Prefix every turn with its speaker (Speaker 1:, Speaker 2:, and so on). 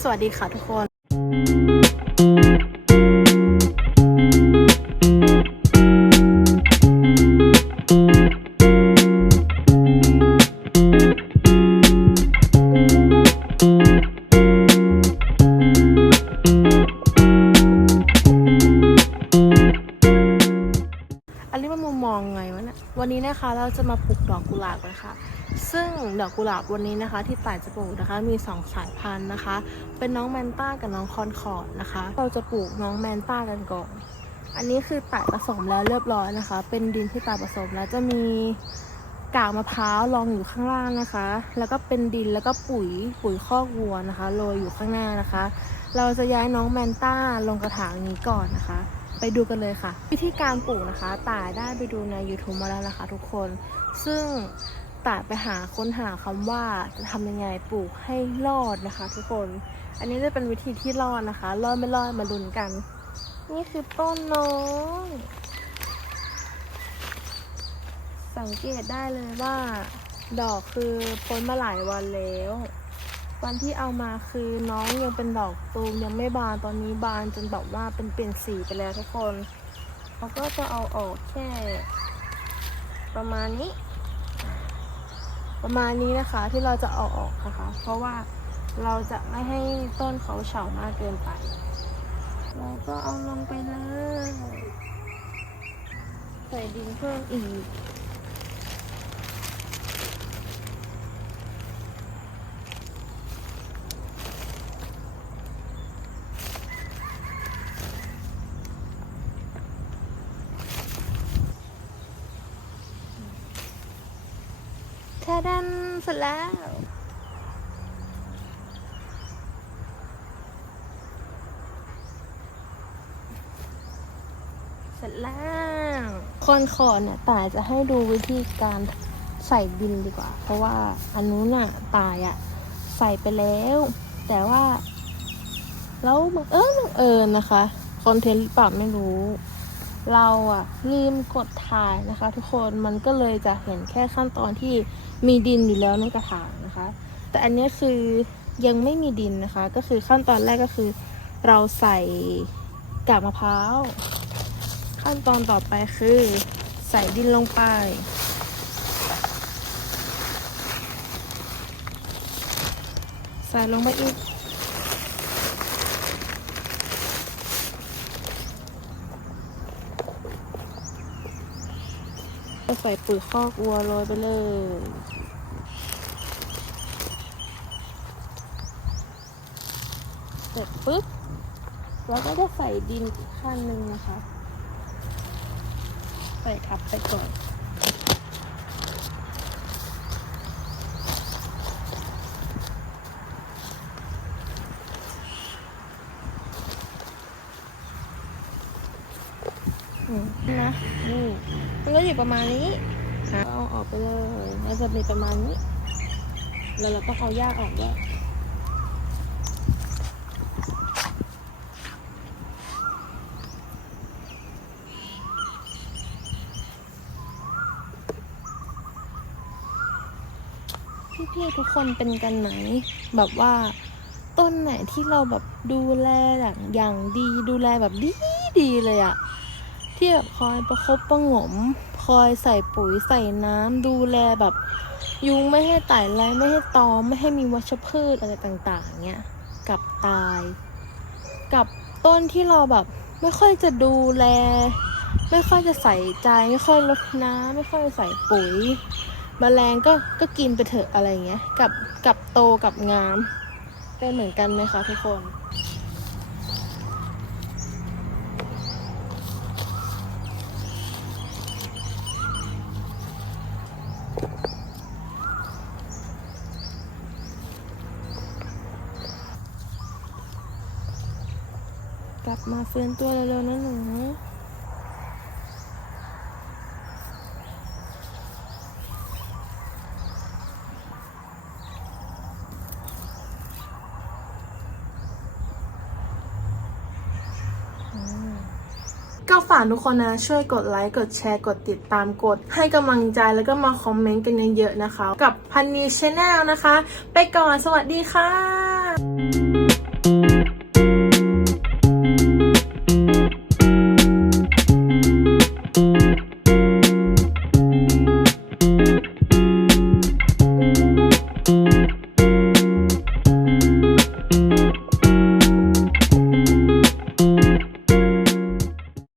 Speaker 1: สวัสดีค่ะทุกคน วันนี้นะคะเราจะมาปลูกดอกกุหลาบกันค่ะ ซึ่งดอกกุหลาบวันนี้นะคะ ที่ต่ายจะปลูกนะคะมีสองสายพันธุ์นะคะ เป็นน้องแมนต้ากับน้องคอนคอร์ดนะคะ เราจะปลูกน้องแมนต้ากันก่อน อันนี้คือต่ายผสมแล้วเรียบร้อยนะคะ เป็นดินที่ต่ายผสมแล้วจะมี กากมะพร้าวรองอยู่ข้างล่างนะคะ แล้วก็เป็นดินแล้วก็ปุ๋ยปุ๋ยคอกวัวนะคะโรยอยู่ข้างหน้านะคะ เราจะย้ายน้องแมนต้าลงกระถางนี้ก่อนนะคะ ไปดูกันเลยค่ะ วิธีการปลูกนะคะต่ายได้ไปดูใน YouTube มาแล้วนะคะ ทุกคน ซึ่งต่ายไปหาค้นหาคำว่าจะทำยังไงปลูกให้รอดนะคะ ทุกคน อันนี้จะเป็นวิธีที่รอดนะคะ รอดไม่รอดมาลุ้นกัน นี่คือต้นน้อง สังเกตได้เลยว่า ดอกคือพ้นมาหลายวันแล้ว วันที่เอามาคือน้องยังเป็นดอกตูมยังไม่บานตอนนี้บานจนแบบว่าเป็นเปลี่ยนสีไปแล้วทุกคนเราก็จะเอาออกแค่ ประมาณนี้ ประมาณนี้นะคะที่เราจะเอาออกนะคะ เพราะว่าเราจะไม่ให้ต้นเขาเฉามากเกินไป เราก็เอาลงไปเลย ใส่ดินเพิ่มอีก ดันเสร็จแล้วเสร็จแล้วคอนคอร์ดเนี่ยตายจะให้ดูวิธีการใส่ดินดีกว่า เพราะว่าอันนู้นน่ะตายอะใส่ไปแล้ว แต่ว่า แล้วบังเออบังเอิญนะคะ คอนเทนต์หรือเปล่าไม่รู้ เราอะลืมกดถ่ายนะคะ ทุกคนมันก็เลยจะเห็นแค่ขั้นตอนที่มีดินอยู่แล้วในกระถางนะคะ แต่อันนี้คือยังไม่มีดินนะคะ ก็คือขั้นตอนแรกก็คือ เราใส่กากมะพร้าว ขั้นตอนต่อไปคือ ใส่ดินลงไป ใส่ลงไปอีก ก็ใส่ปุ๋ยคอกวัวโรยไปเลย เสร็จปุ๊บ แล้วก็จะใส่ดินอีกขั้นหนึ่งนะคะ ใส่ทับไปก่อน นะนี่มันก็อยู่ประมาณนี้เอาออกไปเลยแล้วจะมีประมาณนี้ แล้วเราต้องเอาหญ้าออกด้วยพี่ๆทุกคนเป็นกันไหมแบบว่าต้นไหนที่เราแบบดูแลอย่างอย่างดีดูแลแบบดีดีเลยอะ ที่แบบคอยประคบประงม คอยใส่ปุ๋ยใส่น้ำดูแลแบบยุงไม่ให้ไต่ไรไม่ให้ตอมไม่ให้มีวัชพืชอะไรต่างๆเนี้ยกับตาย กับต้นที่เราแบบไม่ค่อยจะดูแล ไม่ค่อยจะใส่ใจ ไม่ค่อยรดน้ำไม่ค่อยใส่ปุ๋ยมแมลงก็ก็กินไปเถอะอะไรเงี้ยกับกับโตกับงามเป็นเหมือนกันไหมคะทุกคน กลับมาฟื้นตัวเร็วๆนะหนูก็ฝากทุกคนนะช่วยกดไลค์กดแชร์กดติดตามกด ให้กำลังใจแล้วก็มาคอมเมนต์กันเยอะๆนะคะ กับพันนีชแนลนะคะ ไปก่อนสวัสดีค่ะ